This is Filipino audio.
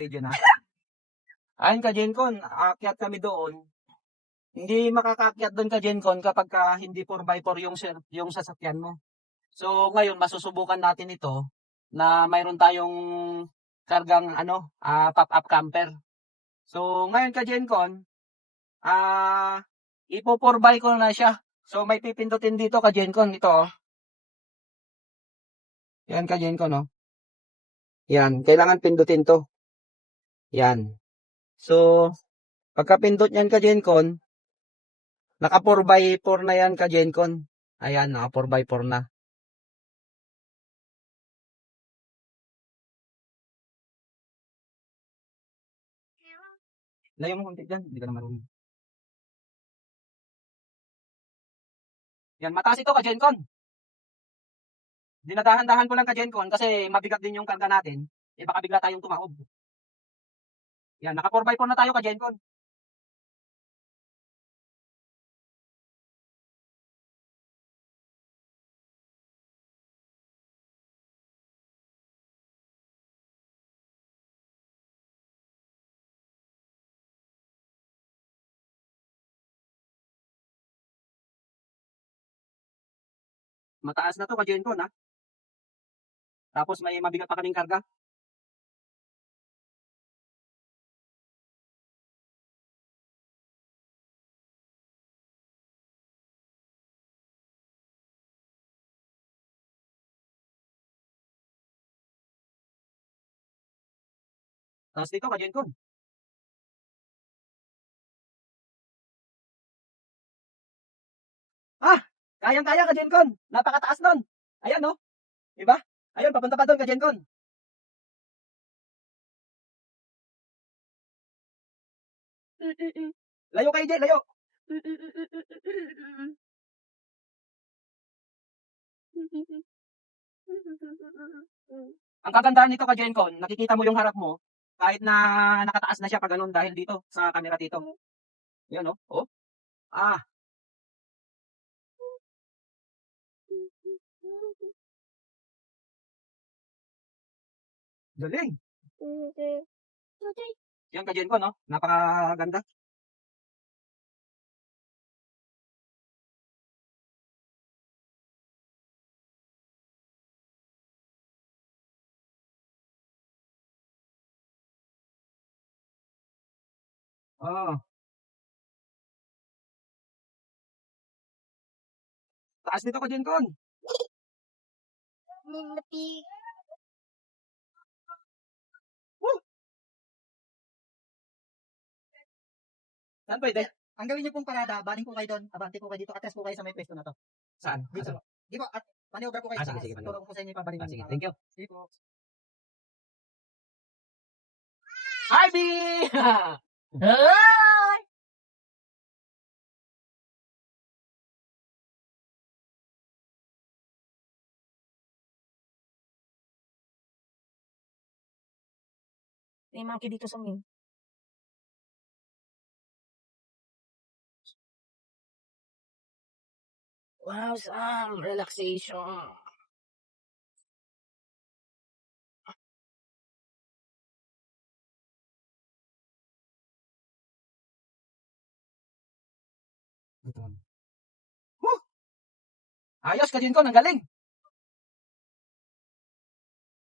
video na. Ayun ka, Jencon, aakyat kami doon. Hindi makakaakyat doon ka, Jencon, kapag ka hindi 4x4 yung, yung sasakyan mo. So, ngayon, masusubukan natin ito na mayroon tayong kargang ano, ah, pop-up camper. So, ngayon ka, Jencon, ah, ipo 4x ko na siya. So, may pipindutin dito ka, Jencon, ito, oh. Yan ka, Jencon, no? Yan, kailangan pindutin to. Yan. So, pagka pindot niyan ka, Jencon, naka 4x4 na yan ka, Jencon. Ayan, naka 4x4 na. Layo mo konti dyan, hindi ka na marunong. Yan, mataas ito ka, Jencon. Dinadahan-dahan ko lang ka, Jencon, kasi mabigat din yung karga natin. Eh, baka bigla tayong tumaob. Yan, naka 4x4 na tayo ka, Jencon. Mataas na to ka, Jencon, ha? Tapos may mabigat pa kaming karga. Tapos dito ka, Jencon. Ah! Kayang-kaya ka, Jencon. Napakataas nun. Ayan, no? Diba? Ayun, papunta pa doon ka, Jencon. Layo kayo, Jen, layo. Ang kagandahan nito ka, Jencon, nakikita mo yung harap mo, kahit na nakataas na siya pag ganun dahil dito, sa camera dito. Yan, no? Oh. Ah, galing. Yan ka, Jencon, no? Napakaganda. Oo. Taas nito ka, Jencon. Saan pwede? Ang gawin niyo pong parada, baling po kayo doon, abante po kayo dito, atras po kayo sa may pwesto na to. Saan? Dito. Di ba, at maniover po kayo Ah, sige, sige, Tuturo ko po sa inyo yung pabaling. Ah, sige, thank you. Sige po. Harvey! May monkey dito sa amin. Wow, Sam. Relaxation. Ayos ka, Jencon. Ang galing.